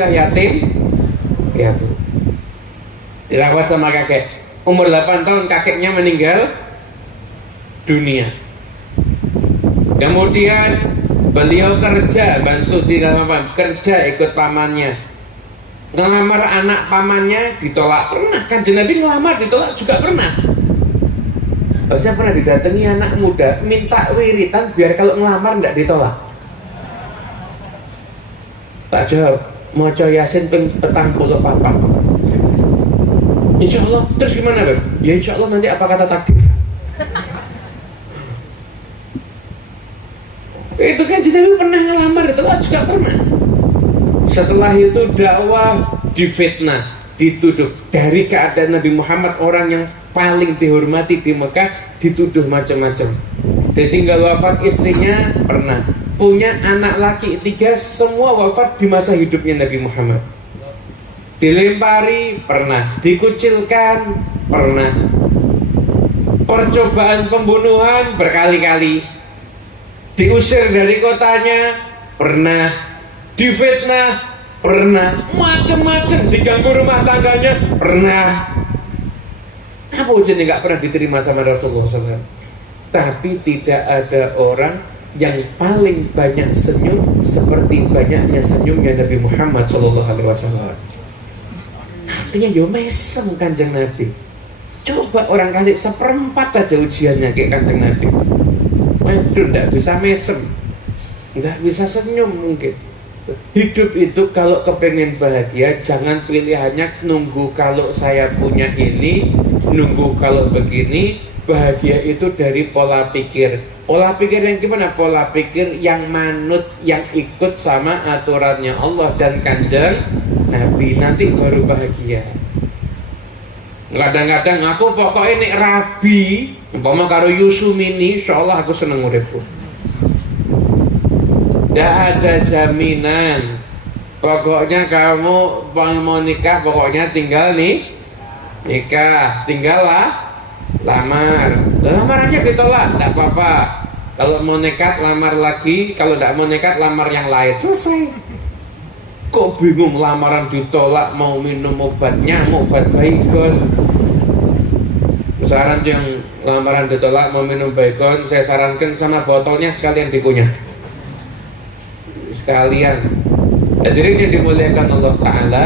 udah yatim piatu, dirawat sama kakek. Umur 8 tahun kakeknya meninggal dunia. Kemudian beliau kerja, bantu di paman, kerja ikut pamannya. Ngelamar anak pamannya ditolak, pernah. Kanjeng Nabi ngelamar ditolak juga pernah. Saya pernah didatangi anak muda minta wiritan biar kalau ngelamar tidak ditolak. Tak jawab, maca Yasin petang puluh papat. Insya Allah. Terus gimana Beb? Ya insya Allah nanti apa kata takdir. Itu kan Nabi pernah ngelamar ditolak juga pernah. Setelah itu dakwah difitnah, dituduh. Dari keadaan Nabi Muhammad orang yang paling dihormati di Mekah dituduh macam-macam. Ditinggal wafat istrinya pernah. Punya anak laki 3 semua wafat di masa hidupnya Nabi Muhammad. Dilempari pernah, dikucilkan pernah. Percobaan pembunuhan berkali-kali. Diusir dari kotanya pernah. Difitnah pernah. Macam-macam, diganggu rumah tangganya pernah. Apa ujiannya nggak pernah diterima sama Rasulullah SAW? Tapi tidak ada orang yang paling banyak senyum seperti banyaknya senyumnya Nabi Muhammad SAW. Artinya yo mesem Kanjeng Nabi. Coba orang kasih 1/4 aja ujiannya kayak Kanjeng Nabi. Waduh, nggak bisa mesem, nggak bisa senyum mungkin. Hidup itu kalau kepengen bahagia, jangan pilihannya nunggu kalau saya punya ini, nunggu kalau begini. Bahagia itu dari pola pikir. Pola pikir yang gimana? Pola pikir yang manut, yang ikut sama aturannya Allah dan Kanjeng Nabi. Nanti baru bahagia. Kadang-kadang aku pokoknya nek rabi, umpama karo Yusumini, insyaallah aku seneng uripku. Tidak ada jaminan. Pokoknya kamu mau nikah, pokoknya tinggal nih nikah, tinggal lah lamar. Lamarannya ditolak, tidak apa-apa. Kalau mau nekat lamar lagi, kalau tidak mau nekat lamar yang lain, selesai. Kok bingung lamaran ditolak, mau minum obat nyamuk, obat baygon. Saran yang lamaran ditolak mau minum baygon, saya sarankan sama botolnya sekalian dikunyah. Sekalian. Hadirin yang dimuliakan Allah Ta'ala.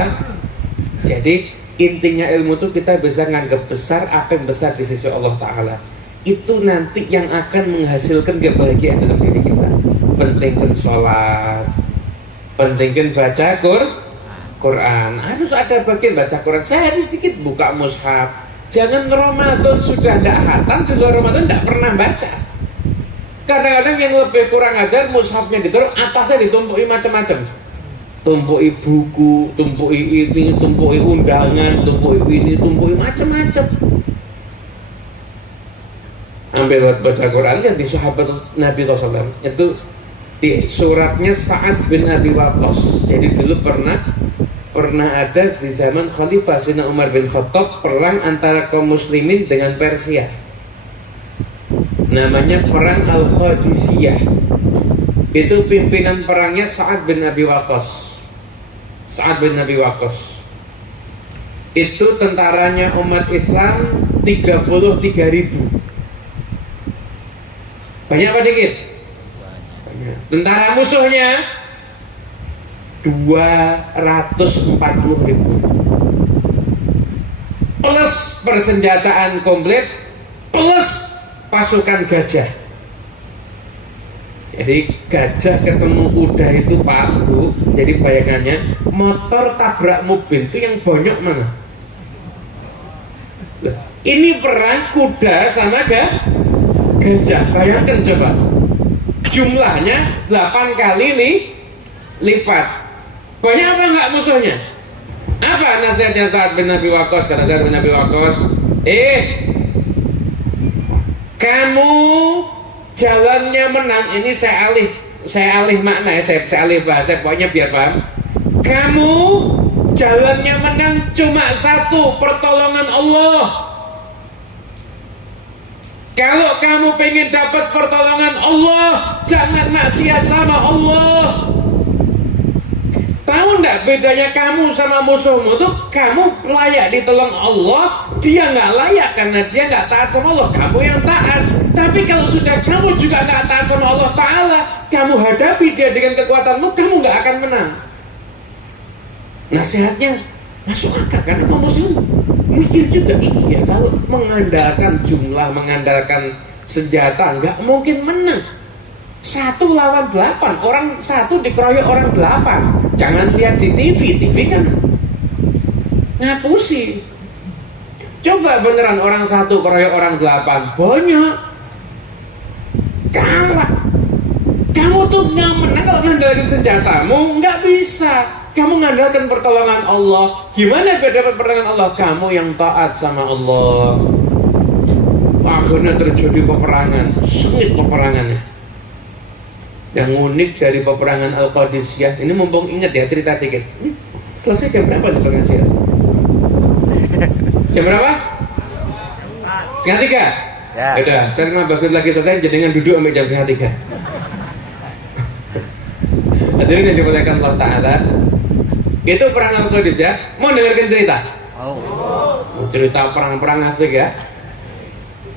Jadi intinya ilmu itu kita bisa nganggap besar apa yang besar di sisi Allah Ta'ala. Itu nanti yang akan menghasilkan kebahagiaan dalam diri kita. Pentingkan sholat, pentingkan baca Quran. Harus ada bagian baca Quran. Sehari sedikit buka mushaf. Jangan Ramadan sudah tidak hatam, di luar Ramadan tidak pernah baca. Kadang-kadang yang lebih kurang ajar, mushafnya ditaruh, atasnya ditumpui macam-macam. Tumpui buku, tumpui ini, tumpui undangan, tumpui ini, tumpui macam-macam. Ambil baca Quran yang di sahabat Nabi SAW itu di suratnya Sa'ad bin Abi Waqqas. Jadi dulu pernah ada di zaman Khalifah Sayyidina Umar bin Khattab perang antara kaum muslimin dengan Persia. Namanya perang Al-Qadisiyah. Itu pimpinan perangnya Sa'ad bin Abi Waqqas. Sa'ad bin Abi Waqqas. Itu tentaranya umat Islam 33.000. Banyak apa dikit? Banyak. Tentara musuhnya 240.000. Plus persenjataan komplit, plus pasukan gajah. Jadi gajah ketemu kuda itu Pak Bu. Jadi bayangannya motor tabrak mobil itu yang banyak mana? Ini perang kuda sama gajah. Bayangkan coba. Jumlahnya 8 kali lipat. Banyak apa enggak musuhnya? Apa nasihatnya Sa'ad bin Abi Waqqas? Kata Sa'ad bin Abi Waqqas, kamu jalannya menang. Ini saya alih makna ya, saya alih bahasa, pokoknya biar paham. Kamu jalannya menang cuma satu, pertolongan Allah. Kalau kamu pengen dapat pertolongan Allah, jangan maksiat sama Allah. Tahu nggak bedanya kamu sama musuhmu tuh? Kamu layak ditolong Allah, dia nggak layak karena dia nggak taat sama Allah. Kamu yang taat. Tapi kalau sudah kamu juga nggak taat sama Allah Ta'ala, kamu hadapi dia dengan kekuatanmu, kamu nggak akan menang. Nasihatnya masuk akal karena kaum muslim mikir juga, iya kalau mengandalkan jumlah, mengandalkan senjata nggak mungkin menang. 1 lawan 8, orang 1 dikeroyok orang 8. Jangan lihat di TV kan ngapusi. Coba beneran orang 1 keroyok orang 8, banyak kalah. Kamu tuh nggak menang kalau mengandalkan senjatamu, nggak bisa. Kamu mengandalkan pertolongan Allah. Gimana beda pertolongan Allah? Kamu yang taat sama Allah. Akhirnya terjadi peperangan, sengit peperangannya. Yang unik dari peperangan Al-Qadisiyah ini, mumpung ingat ya cerita dikit. Selesai jam berapa nih pengajian? Jam berapa? 2:30? Ya. Udah, saya nambah lagi selesai, jadikan duduk sampai jam 2:30. Hadirin yang dimuliakan Allah Ta'ala, itu perang Al-Qadisiyah. Mau dengarkan cerita? Cerita perang-perang asik ya.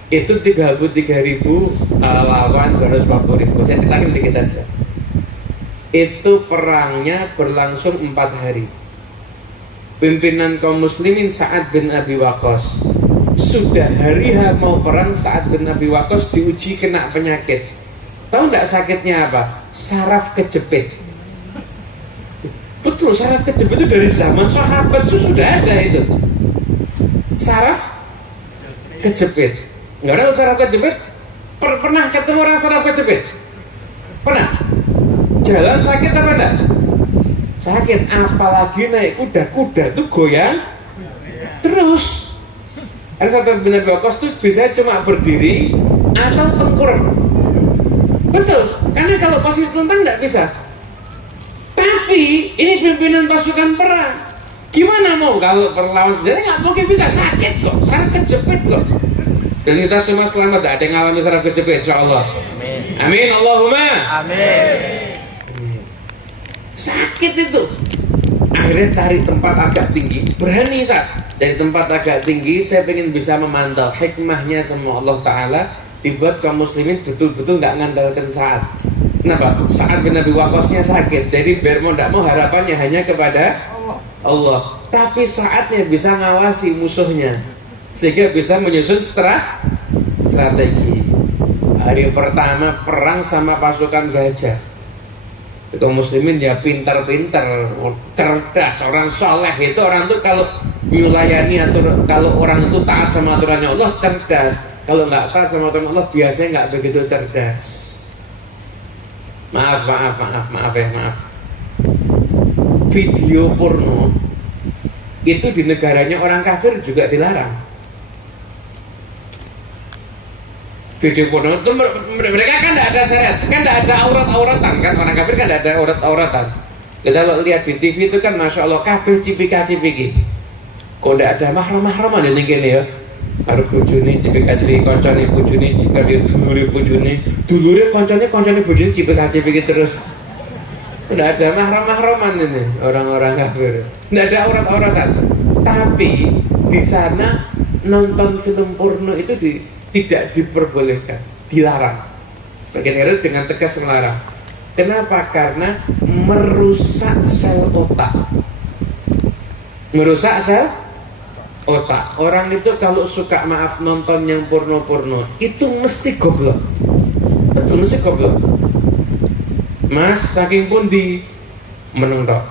Itu 33.000 lawan 240.000. Saya ceritain dikit aja. Itu perangnya berlangsung 4 hari. Pimpinan kaum muslimin Sa'ad bin Abi Waqqas. Sudah hari mau perang, Sa'ad bin Abi Waqqas diuji kena penyakit. Tahu nggak sakitnya apa? Saraf kejepit. Betul, saraf kejepit itu dari zaman sahabat itu sudah ada itu. Saraf kejepit. Nggak ada saraf kejepit? Pernah ketemu orang saraf kejepit? Pernah? Jalan sakit apa enggak? Sakit, apalagi naik kuda tuh goyang terus. Sa'ad bin Abi Waqqas tuh bisa cuma berdiri atau tengkurap. Betul, karena kalau posisi telentang nggak bisa. Tapi ini pimpinan pasukan perang. Gimana mau kalau perlawan sendiri? Nggak mungkin bisa, sakit kok, saraf kejepit kok. Dan kita semua selamat, tidak ada yang ngalami saraf kejepit, insyaallah. Amin. Amin, Allahumma. Amin. Sakit itu. Akhirnya tarik tempat agak tinggi. Berani saat dari tempat agak tinggi, saya ingin bisa memantau hikmahnya sama Allah Ta'ala. Dibuat kaum muslimin betul-betul nggak ngandalkan Sa'ad. Kenapa? Sa'ad bin Abi Waqqasnya sakit. Jadi biar mau tidak mau harapannya hanya kepada Allah. Tapi Sa'adnya bisa ngawasi musuhnya, sehingga bisa menyusun strategi. Hari pertama perang sama pasukan gajah. Kaum muslimin ya pintar-pintar, cerdas, orang soleh itu orang itu kalau melayani atau kalau orang itu taat sama aturannya Allah cerdas. Kalau nggak taat sama aturan Allah biasanya nggak begitu cerdas. Maaf. Video porno itu di negaranya orang kafir juga dilarang. Video porno itu mereka kan tidak ada syariat, kan tidak ada aurat-auratan kan, orang kafir kan tidak ada aurat-auratan. Kita kalau lihat di TV itu kan masya Allah kabeh cipika-cipiki. Kok tidak ada mahram-mahraman ya nih ya? Harus bujuni cipika-cipiki, koncone bujuni, jika dia dulure bujuni, dulure koncone bujuni cipika-cipiki terus. Tidak ada mahram-mahraman ini orang-orang kafir. Tidak ada aurat-auratan. Tapi di sana nonton film porno itu tidak diperbolehkan, dilarang. Bagian itu dengan tegas melarang. Kenapa? Karena merusak sel otak. Merusak sel otak. Orang itu kalau suka nonton yang porno-porno itu mesti goblok. Betul, mesti goblok. Mas, saking pun di meneng tok.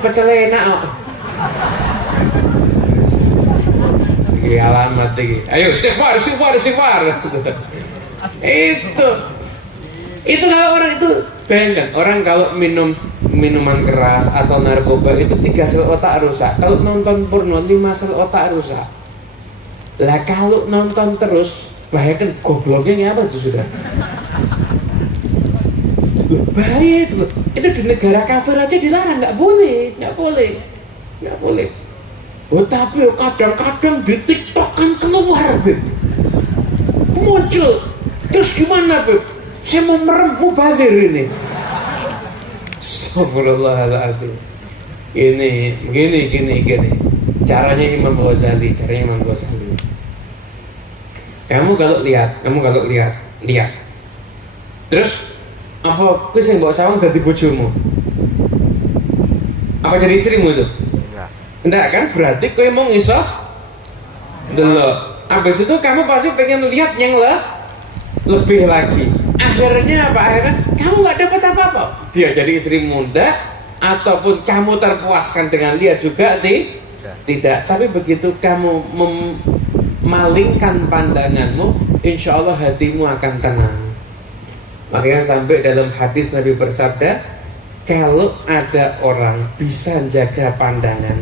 Pecel enak kok. Iki alamat iki. Ayo istighfar. Itu kalau orang itu bayangkan, orang kalau minum minuman keras atau narkoba itu 3 sel otak rusak. Kalau nonton porno 5 sel otak rusak. Lah kalau nonton terus, bayangkan gobloknya apa tuh sudah. Bahaya itu. Itu di negara kafir aja dilarang, nggak boleh. Oh tapi kadang-kadang di TikTok kan keluar, Beb. Muncul. Terus gimana, Beb? Saya mau merem, mau bazir ini. Astagfirullahaladzim. Gini. Caranya Imam Ghazali. Kamu kalau lihat. Terus apa kowe sing mbok sawang dadi bojomu? Apa jadi istrimu itu? Enggak kan? Berarti kowe mau iso delok. Habis itu kamu pasti pengen lihat yang lebih lagi. Akhirnya apa? Akhirnya kamu nggak dapat apa-apa. Dia jadi istri muda, ataupun kamu terpuaskan dengan dia juga tidak. Tapi begitu kamu memalingkan pandanganmu, insya Allah hatimu akan tenang. Makanya sampai dalam hadis Nabi bersabda, kalau ada orang bisa jaga pandangan,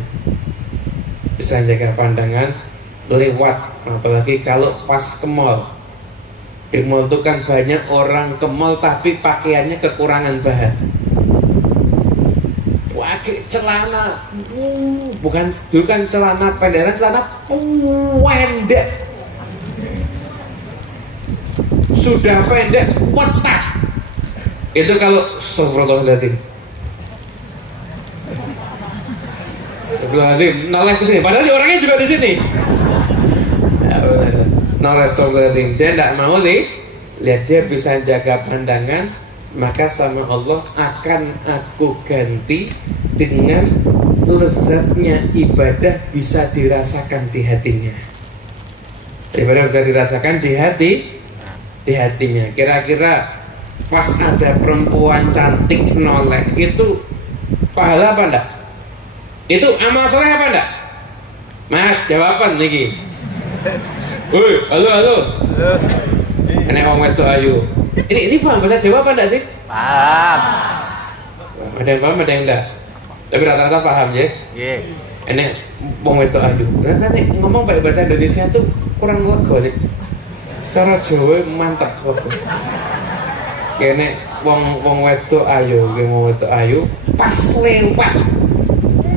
lewat, apalagi kalau pas ke mall. Di mall itu kan banyak orang ke mall tapi pakaiannya kekurangan bahan. Pakai celana, bukan celana pendek, celana pendek. Sudah pendek, wetak. Itu kalau Astagfirullahaladzim. Noleh ke sini. Padahal orangnya juga di sini. Noleh Astagfirullahaladzim. Dia tidak mau lihat dia bisa jaga pandangan, maka sama Allah akan aku ganti dengan lezatnya ibadah bisa dirasakan di hatinya. Ibadah bisa dirasakan di hatinya. Kira-kira pas ada perempuan cantik noleh itu pahala apa enggak? Itu amal soleh apa enggak? Mas, jawaban nih. Halo. Enek wong wedok ayu. Ini paham bahasa Jawa apa enggak sih? Paham. Ada yang paham, ada yang enggak. Tapi rata-rata paham ya. Nggih. Enek wong wedok ayu. Ternyata nek ngomong pakai bahasa Indonesia tuh kurang lega nih. Cara Jawa mantap kok. Kene wong wedok ayu, pas lewat.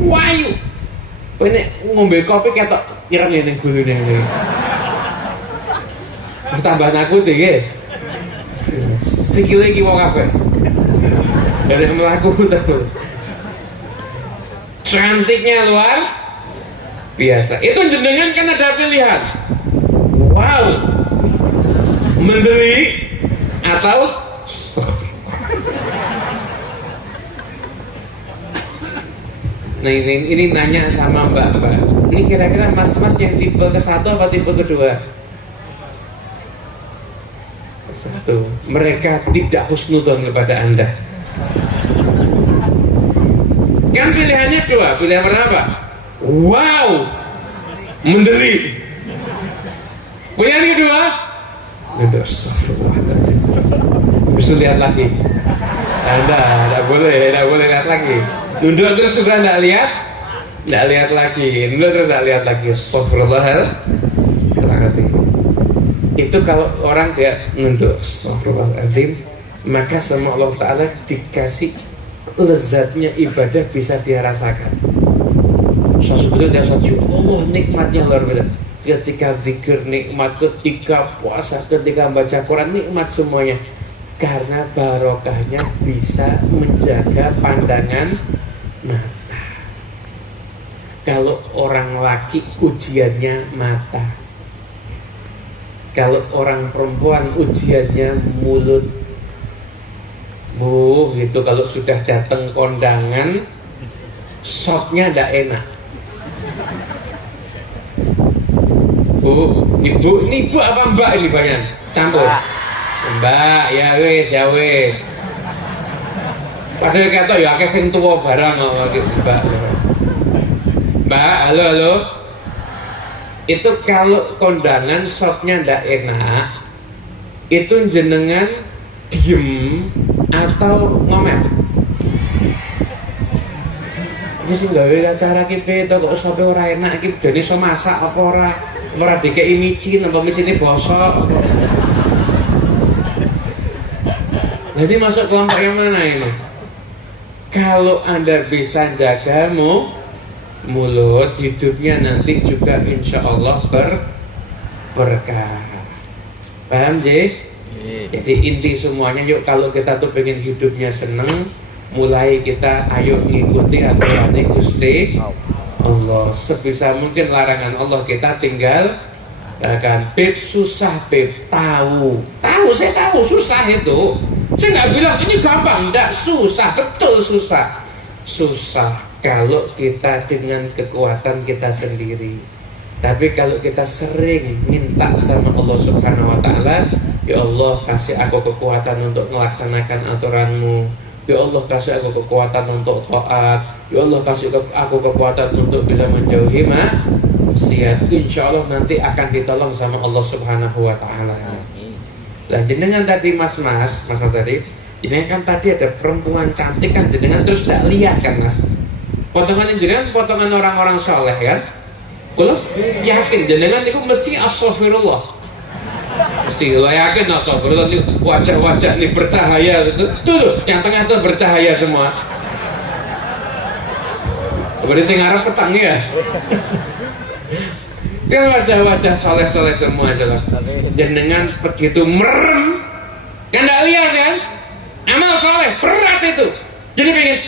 Wayu. Kowe nek ngombe kopi ketok ireng ning gulune ngene. Tambah nakuti nggih. Sikile iki wong kabeh. Dari melaku terus. Cantiknya luar biasa. Itu jenengan kan ada pilihan. Wow. Membeli atau nah ini nanya sama mbak-mbak. Ini kira-kira mas-mas yang tipe ke-1 apa tipe kedua? Satu. Mereka tidak husnudzon kepada Anda. Kan pilihannya dua. Pilihan pertama, wow, mendeli. Pilihan kedua, astagfirullahaladzim. Bisa lihat lagi. Anda tidak boleh lihat lagi. Tunduk terus sudah tidak lihat lagi. Tunduk terus tidak lihat lagi. Astagfirullahaladzim. Itu kalau orang dia nunduk, astagfirullahaladzim, maka sama Allah Ta'ala dikasih lezatnya ibadah bisa dia rasakan. Sebetulnya dia Allah nikmatnya luar biasa. Ketika zikir nikmat, ketika puasa, ketika baca Quran nikmat semuanya. Karena barokahnya bisa menjaga pandangan mata. Kalau orang laki ujiannya mata. Kalau orang perempuan ujiannya mulut. Bu, itu kalau sudah datang kondangan, shotnya ndak enak. Bu, ini bu apa mbak ini banyak campur? Mbak, ya wis. Padahal kata ya akeh sing tuwa barang mbak. Mbak, halo. Itu kalau kondangan shotnya ndak enak, itu jenengan diem atau ngomel. Ini sing gawe acara ki piye to kok sope ora enak iki dene iso masak apa ora dikeki micin apa micine bosok. Jadi masuk kelompok yang mana ini? Kalau Anda bisa jaga mulut, hidupnya nanti juga insya Allah berkah. Paham, J? Jadi inti semuanya, yuk kalau kita tuh pengen hidupnya seneng, mulai kita ayo ngikuti aturan Gusti Allah. Sebisa mungkin larangan Allah kita tinggal kan. Beb susah beb, tahu saya tahu susah itu. Saya nggak bilang ini gampang, enggak, susah, betul susah kalau kita dengan kekuatan kita sendiri. Tapi kalau kita sering minta sama Allah Subhanahu wa Ta'ala, ya Allah kasih aku kekuatan untuk melaksanakan aturanmu, ya Allah kasih aku kekuatan untuk taat, ya Allah kasih aku kekuatan untuk bisa menjauhi maksiat, insya Allah nanti akan ditolong sama Allah Subhanahu wa Ta'ala. Lah jenengan tadi mas tadi, jenengan kan tadi ada perempuan cantik kan, jenengan terus tidak lihat kan mas, potongan jenengan potongan orang-orang soleh kan. Kalau yakin jenengan itu mesti astagfirullah, mesti yakin astagfirullah, ini wajah-wajah ini bercahaya itu tuh, yang tengah itu bercahaya semua. Berarti sing ngarep petang ya. Kan wajah-wajah soleh-soleh semua jelas. Jenengan begitu merem, kan tidak lihat kan? Amal soleh berat itu. Jadi pengen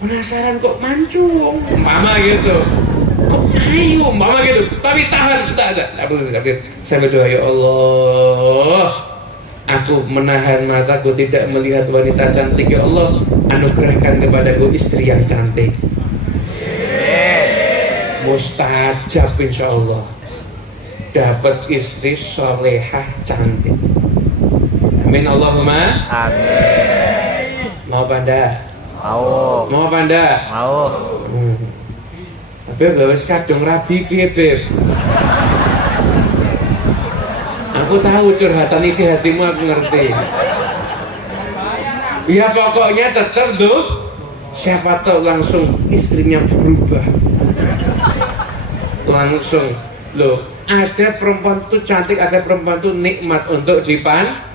penasaran kok mancung, umpama gitu. Kok ayo, umpama gitu. Tapi tahan, tak ada. Tapi saya berdoa ya Allah, aku menahan mataku tidak melihat wanita cantik. Ya Allah, anugerahkan kepadaku istri yang cantik. Mustajab insya Allah. Dapat istri solehah cantik. Amin Allahumma amin. Mau panda? Mau panda? Mau. Tapi wis kadung rabi piye beb? Aku tahu curhatan isi hatimu, aku ngerti. Ya pokoknya tetap tuh, siapa tahu langsung istrinya berubah. Langsung loh, ada perempuan tuh cantik, ada perempuan tuh nikmat untuk dipandang.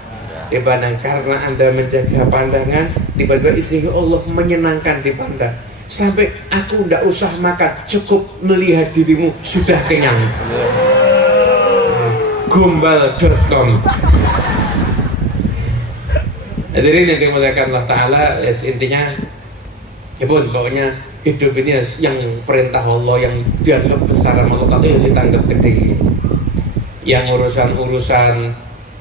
Karena Anda menjaga pandangan, tiba-tiba istri Allah menyenangkan dipandang. Sampai aku tidak usah makan, cukup melihat dirimu sudah kenyang. Gombal.com. Hadirin yang dimuliakan Allah Ta'ala, intinya ya pun pokoknya hidup ini yang perintah Allah, yang dianggap besar sama Allah Ta'ala, yang ditanggap gede. Yang urusan-urusan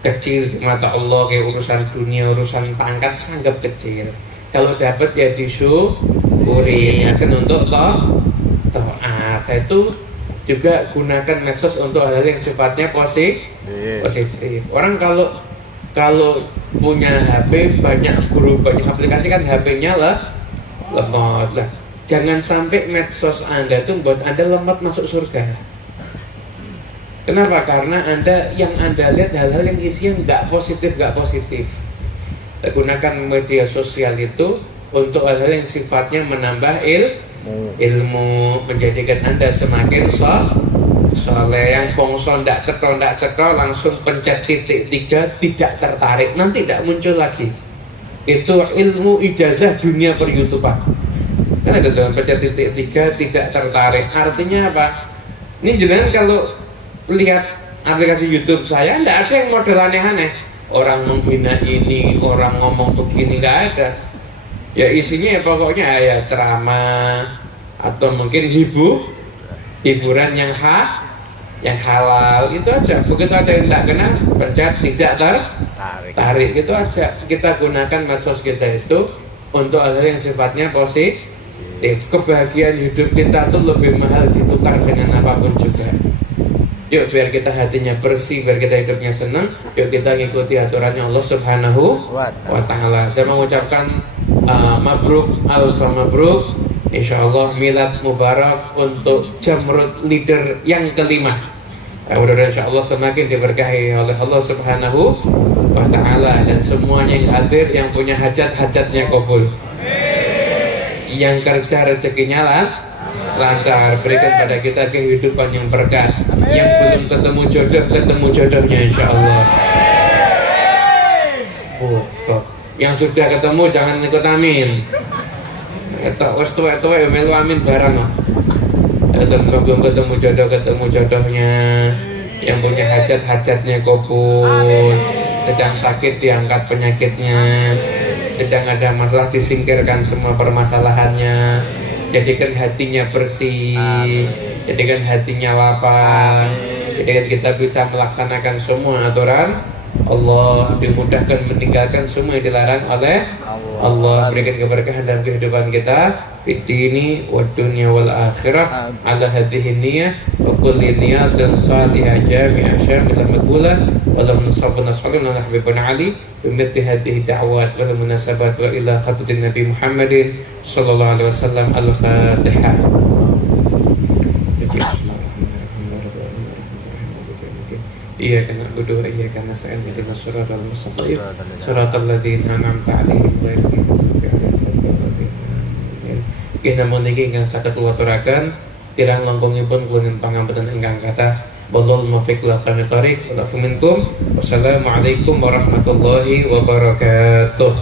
kecil di mata Allah, kayak urusan dunia, urusan pangkat sangat kecil. Kalau dapat ya disyukuri, akan untuk taat. Saya itu juga gunakan medsos untuk hal yang sifatnya positif. Orang kalau punya HP banyak guru, banyak aplikasi kan HP-nya lemot lah. Jangan sampai medsos Anda itu buat Anda lemot masuk surga. Kenapa? Karena Anda lihat hal-hal yang isinya nggak positif. Kita gunakan media sosial itu untuk hal-hal yang sifatnya menambah ilmu, menjadikan Anda semakin soleh. Yang pongso ndak cetol langsung pencet titik 3 tidak tertarik, nanti tidak muncul lagi. Itu ilmu ijazah dunia per YouTuber. Kan ada dalam pencet titik 3 tidak tertarik. Artinya apa? Ini jenengan kalau lihat aplikasi YouTube saya, tidak ada yang model aneh-aneh. Orang menghina ini, orang ngomong begini, nggak ada. Ya isinya ya pokoknya ya ceramah atau mungkin hiburan yang halal, itu aja. Begitu ada yang tidak kena, pencet tidak tertarik, itu aja. Kita gunakan medsos kita itu untuk hal yang sifatnya positif. Kebahagiaan hidup kita tuh lebih mahal ditukar dengan apapun juga. Yuk biar kita hatinya bersih, biar kita hidupnya senang, yuk kita ngikuti aturannya Allah Subhanahu wa Ta'ala. Saya mengucapkan mabruk, alfa mabruk, insyaallah milad mubarak untuk Jamrud leader yang kelima. Mudah-mudahan insyaallah semakin diberkahi oleh Allah Subhanahu wa Ta'ala, dan semuanya yang hadir yang punya hajat-hajatnya kabul, yang kerja rezekinya lancar, berikan pada kita kehidupan yang berkah. Yang belum ketemu jodohnya insyaallah. Yang sudah ketemu jangan ikut amin. Wes tuwek-tuwek melu amin barang. Belum ketemu jodohnya. Yang punya hajat-hajatnya kabul, sedang sakit diangkat penyakitnya, sedang ada masalah disingkirkan semua permasalahannya, jadikan hatinya bersih, jadikan hatinya lapang, jadikan kita bisa melaksanakan semua aturan Allah, dimudahkan meninggalkan semua yang dilarang oleh Allah, berikan keberkahan dalam kehidupan kita fid dini wad dunya wal akhirah ala hadhihi niyyah wa kulli niyatin salihah jami'ah syamilah maqbulah wa lam nasabuna sallallahu habibun ali bimithli hadhihi da'wat wal munasabat wa ila khatatin nabi Muhammadin sallallahu alaihi wasallam. Al-Fatihah. Iyyaka na'budu wa iyyaka nasta'in ihdinas siratal mustaqim siratal ladzina an'amta 'alaihim ghairil maghdubi 'alaihim waladdallin. Namun niki ingkang saged kula aturaken kirang langkungipun kula pangapunten ingkang kathah. Wallahul muwaffiq ila aqwamit thoriq. Wassalamualaikum warahmatullahi wabarakatuh.